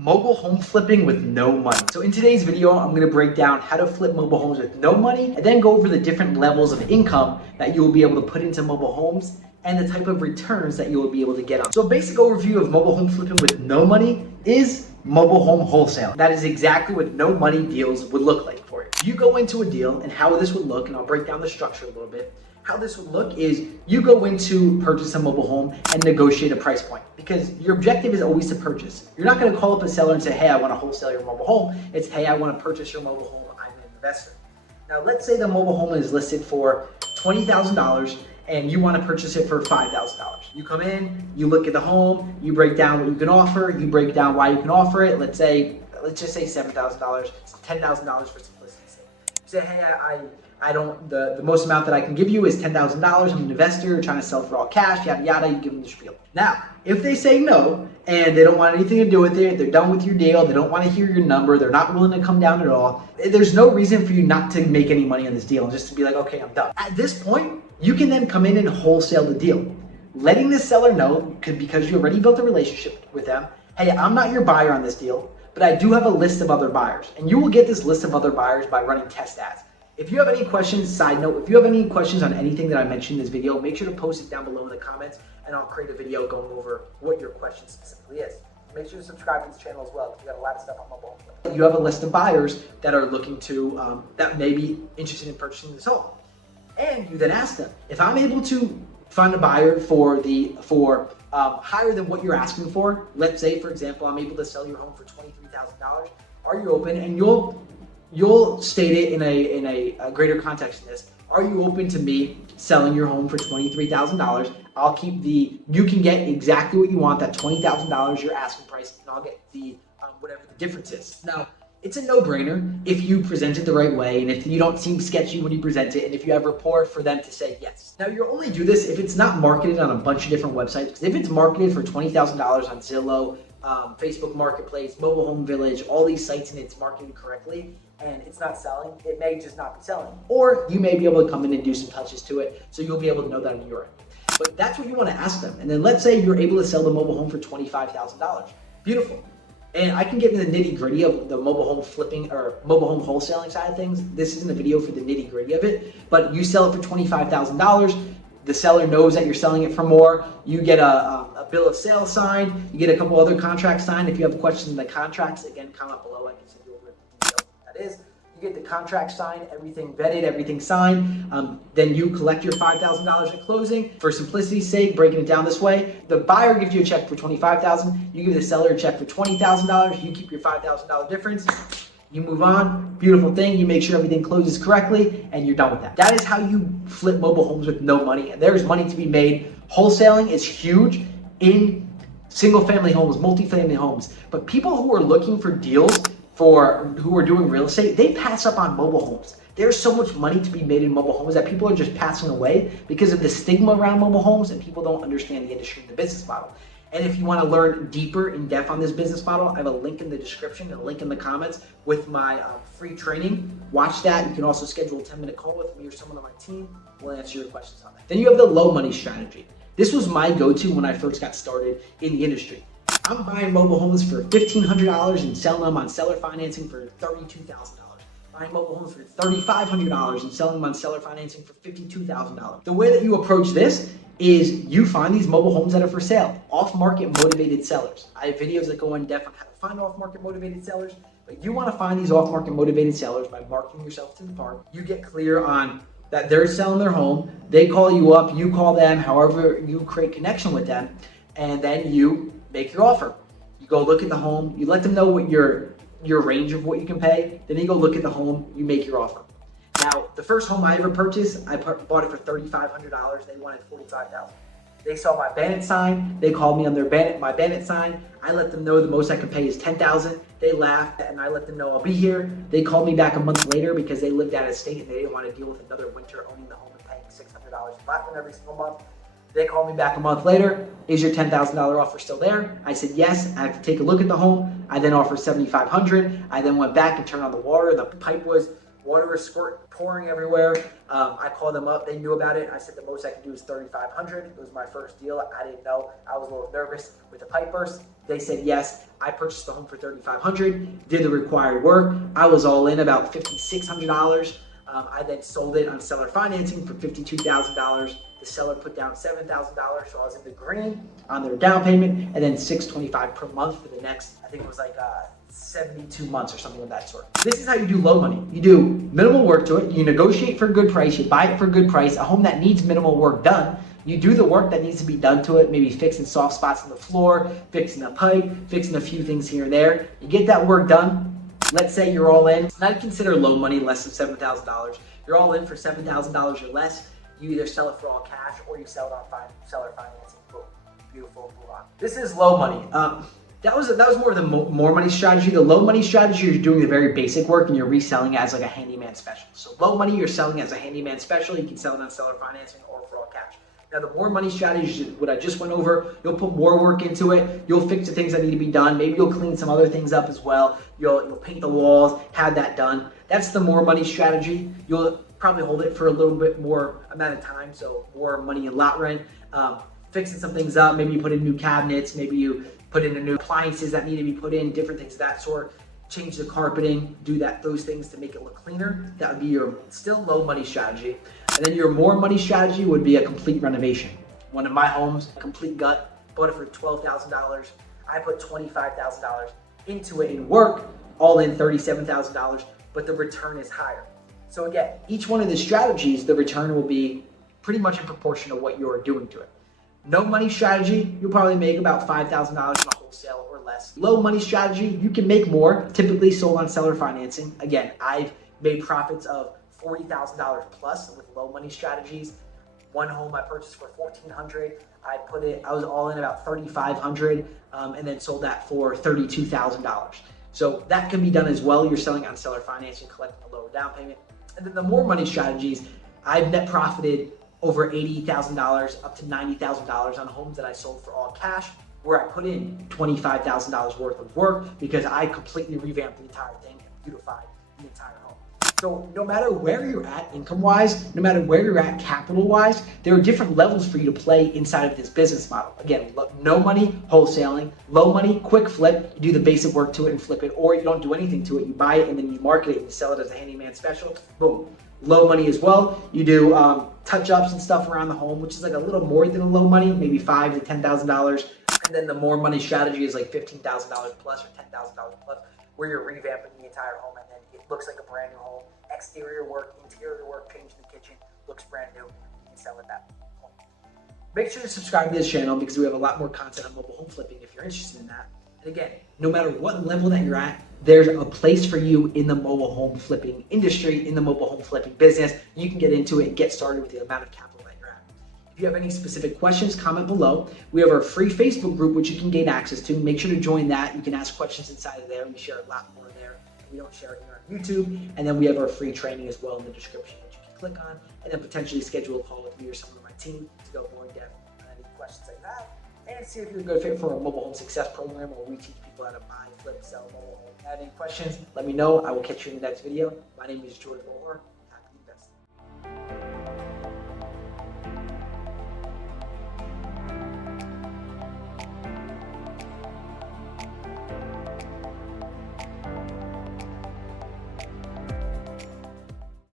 Mobile home flipping with no money. So in today's video, I'm going to break down how to flip mobile homes with no money and then go over the different levels of income that you will be able to put into mobile homes and the type of returns that you will be able to get on. So a basic overview of mobile home flipping with no money is mobile home wholesale. That is exactly what no money deals would look like for you. You go into a deal, and how this would look, and I'll break down the structure a little bit. How this would look is you go in to purchase a mobile home and negotiate a price point, because your objective is always to purchase. You're not going to call up a seller and say, hey, I want to wholesale your mobile home. It's, hey, I want to purchase your mobile home. I'm an investor. Now, let's say the mobile home is listed for $20,000 and you want to purchase it for $5,000. You come in, you look at the home, you break down what you can offer, you break down why you can offer it. Let's just say $7,000, it's $10,000 for simplicity's sake. You say, hey, I don't, the most amount that I can give you is $10,000. I'm an investor trying to sell for all cash, yada, yada. You give them the spiel. Now, if they say no and they don't want anything to do with it, they're done with your deal, they don't want to hear your number, they're not willing to come down at all, there's no reason for you not to make any money on this deal and just to be like, okay, I'm done. At this point, you can then come in and wholesale the deal, letting the seller know, because you already built a relationship with them, hey, I'm not your buyer on this deal, but I do have a list of other buyers. And you will get this list of other buyers by running test ads. If you have any questions, side note, if you have any questions on anything that I mentioned in this video, make sure to post it down below in the comments and I'll create a video going over what your question specifically is. Make sure to subscribe to this channel as well, because we got a lot of stuff on mobile. You have a list of buyers that are looking to, that may be interested in purchasing this home. And you then ask them, if I'm able to find a buyer for higher than what you're asking for, let's say, for example, I'm able to sell your home for $23,000, are you open? And you'll state it in a greater context in this. Are you open to me selling your home for $23,000? I'll keep you can get exactly what you want, that $20,000 your asking price, and I'll get the whatever the difference is. Now, it's a no-brainer if you present it the right way and if you don't seem sketchy when you present it and if you have rapport for them to say yes. Now, you'll only do this if it's not marketed on a bunch of different websites, because if it's marketed for $20,000 on Zillow, Facebook Marketplace, Mobile Home Village, all these sites, and it's marketed correctly and it's not selling, it may just not be selling. Or you may be able to come in and do some touches to it, so you'll be able to know that on your end. But that's what you want to ask them. And then let's say you're able to sell the mobile home for $25,000. Beautiful. And I can get into the nitty gritty of the mobile home flipping or mobile home wholesaling side of things. This isn't a video for the nitty gritty of it, but you sell it for $25,000. The seller knows that you're selling it for more. You get a bill of sale signed. You get a couple other contracts signed. If you have questions on the contracts, again, comment below. I can send you over the details what that is. You get the contract signed, everything vetted, everything signed. Then you collect your $5,000 at closing. For simplicity's sake, breaking it down this way, the buyer gives you a check for $25,000. You give the seller a check for $20,000. You keep your $5,000 difference. You move on, beautiful thing. You make sure everything closes correctly and you're done with that. That is how you flip mobile homes with no money. And there's money to be made. Wholesaling is huge in single family homes, multifamily homes. But people who are looking for deals who are doing real estate, they pass up on mobile homes. There's so much money to be made in mobile homes that people are just passing away because of the stigma around mobile homes, and people don't understand the industry and the business model. And if you want to learn deeper in depth on this business model, I have a link in the description and a link in the comments with my free training. Watch that. You can also schedule a 10-minute call with me or someone on my team. We'll answer your questions on that. Then you have the low money strategy. This was my go-to when I first got started in the industry. I'm buying mobile homes for $1,500 and selling them on seller financing for $32,000. Buying mobile homes for $3,500 and selling them on seller financing for $52,000. The way that you approach this is you find these mobile homes that are for sale, off-market motivated sellers. I have videos that go in depth on how to find off-market motivated sellers, but you want to find these off-market motivated sellers by marketing yourself to the park. You get clear on that they're selling their home, they call you up, you call them, however you create connection with them, and then you make your offer. You go look at the home, you let them know what your range of what you can pay, then you go look at the home, you make your offer. Now, the first home I ever purchased, I bought it for $3,500. They wanted $45,000. They saw my Bannett sign. They called me on my Bannett sign. I let them know the most I could pay is $10,000. They laughed, and I let them know I'll be here. They called me back a month later because they lived out of state and they didn't want to deal with another winter owning the home and paying $600 flat every single month. They called me back a month later. Is your $10,000 offer still there? I said yes. I have to take a look at the home. I then offered $7,500. I then went back and turned on the water. The pipe was Water was pouring everywhere. I called them up. They knew about it. I said the most I could do is $3,500. It was my first deal. I didn't know. I was a little nervous with the pipe burst. They said yes. I purchased the home for $3,500. Did the required work. I was all in about $5,600. I then sold it on seller financing for $52,000. The seller put down $7,000, so I was in the green on their down payment, and then $625 per month for the next, I think it was like 72 months or something of that sort. This is how you do low money. You do minimal work to it. You negotiate for a good price. You buy it for a good price. A home that needs minimal work done. You do the work that needs to be done to it, maybe fixing soft spots in the floor, fixing the pipe, fixing a few things here and there. You get that work done. Let's say you're all in. I'd consider low money less than $7,000. You're all in for $7,000 or less. You either sell it for all cash or you sell it on seller financing. Boom, beautiful, move on. This is low money. That was more of the more money strategy. The low money strategy, you're doing the very basic work and you're reselling it as like a handyman special. So low money, you're selling as a handyman special. You can sell it on seller financing or for all cash. Now the more money strategy is what I just went over. You'll put more work into it. You'll fix the things that need to be done. Maybe you'll clean some other things up as well. You'll paint the walls, have that done. That's the more money strategy. You'll probably hold it for a little bit more amount of time. So more money in lot rent, fixing some things up. Maybe you put in new cabinets. Maybe you put in new appliances that need to be put in, different things of that sort. Change the carpeting, do those things to make it look cleaner. That would be your still low money strategy. And then your more money strategy would be a complete renovation. One of my homes, complete gut, bought it for $12,000. I put $25,000 into it in work, all in $37,000, but the return is higher. So again, each one of the strategies, the return will be pretty much in proportion to what you're doing to it. No money strategy, you'll probably make about $5,000 in a wholesale or less. Low money strategy, you can make more, typically sold on seller financing. Again, I've made profits of $40,000 plus with low money strategies. One home I purchased for $1,400. I was all in about $3,500 and then sold that for $32,000. So that can be done as well. You're selling on seller financing, collecting a lower down payment. And then the more money strategies, I've net profited over $80,000 up to $90,000 on homes that I sold for all cash, where I put in $25,000 worth of work because I completely revamped the entire thing and beautified the entire home. So no matter where you're at income-wise, no matter where you're at capital-wise, there are different levels for you to play inside of this business model. Again, no money, wholesaling, low money, quick flip, you do the basic work to it and flip it, or you don't do anything to it, you buy it and then you market it and you sell it as a handyman special, boom. Low money as well. You do touch-ups and stuff around the home, which is like a little more than a low money, maybe $5,000 to $10,000. And then the more money strategy is like $15,000 plus or $10,000 plus, where you're revamping the entire home and then it looks like a brand new home. Exterior work, interior work, change the kitchen, looks brand new. You can sell it that point. Make sure to subscribe to this channel because we have a lot more content on mobile home flipping if you're interested in that. And again, no matter what level that you're at, there's a place for you in the mobile home flipping industry, in the mobile home flipping business. You can get into it and get started with the amount of capital that you're at. If you have any specific questions, comment below. We have our free Facebook group, which you can gain access to. Make sure to join that. You can ask questions inside of there. We share a lot more there. We don't share it here on YouTube. And then we have our free training as well in the description that you can click on, and then potentially schedule a call with me or someone on my team to go more in depth on any questions like that. And see if you're a good fit for a mobile home success program where we teach people how to buy, flip, sell mobile home. If you have any questions, let me know. I will catch you in the next video. My name is George Bohler.